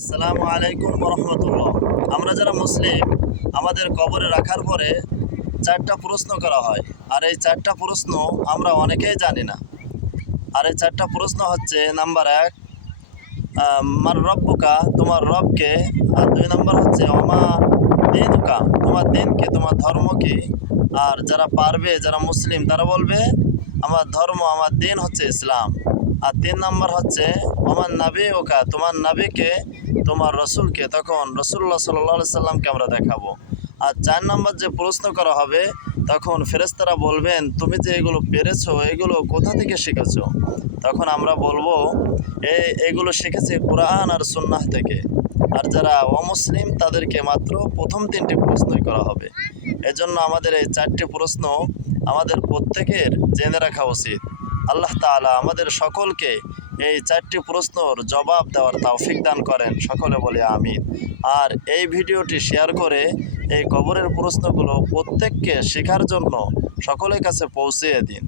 আসসালামু আলাইকুম রহমতুল্লাহ। আমরা যারা মুসলিম, আমাদের কবরে রাখার পরে চারটা প্রশ্ন করা হয়। আর এই চারটা প্রশ্ন আমরা অনেকেই জানি না। আর এই চারটা প্রশ্ন হচ্ছে, নাম্বার এক, মার রব্বুকা, তোমার রবকে। আর দুই নম্বর হচ্ছে অমা দিনুকা, তোমার দিনকে, তোমার ধর্ম কি। আর যারা পারবে, যারা মুসলিম, তারা বলবে আমার ধর্ম, আমার দিন হচ্ছে ইসলাম। আর তিন নম্বর হচ্ছে আমার নাবি ওকা, তোমার নাবিকে, তোমার রসুলকে। তখন রসুল্লাহ সাল্লাহ সাল্লামকে আমরা দেখাবো। আর চার নম্বর যে প্রশ্ন করা হবে, তখন ফেরেশতারা বলবেন তুমি যে এগুলো পেরেছো, এগুলো কোথা থেকে শিখেছো। তখন আমরা বলবো এগুলো শিখেছি কোরআন আর সুন্নাহ থেকে। আর যারা অমুসলিম, তাদেরকে মাত্র প্রথম তিনটি প্রশ্নই করা হবে। এজন্য আমাদের এই চারটি প্রশ্ন আমাদের প্রত্যেকের জেনে রাখা উচিত। আল্লাহ তাআলা আমাদের সকলকে এই চারটি প্রশ্নর জবাব দেওয়ার তৌফিক দান করেন। সকলে বলে আমিন। আর এই ভিডিওটি শেয়ার করে এই কবরের প্রশ্নগুলো প্রত্যেককে শেখার জন্য সকলের কাছে পৌঁছিয়ে দিন।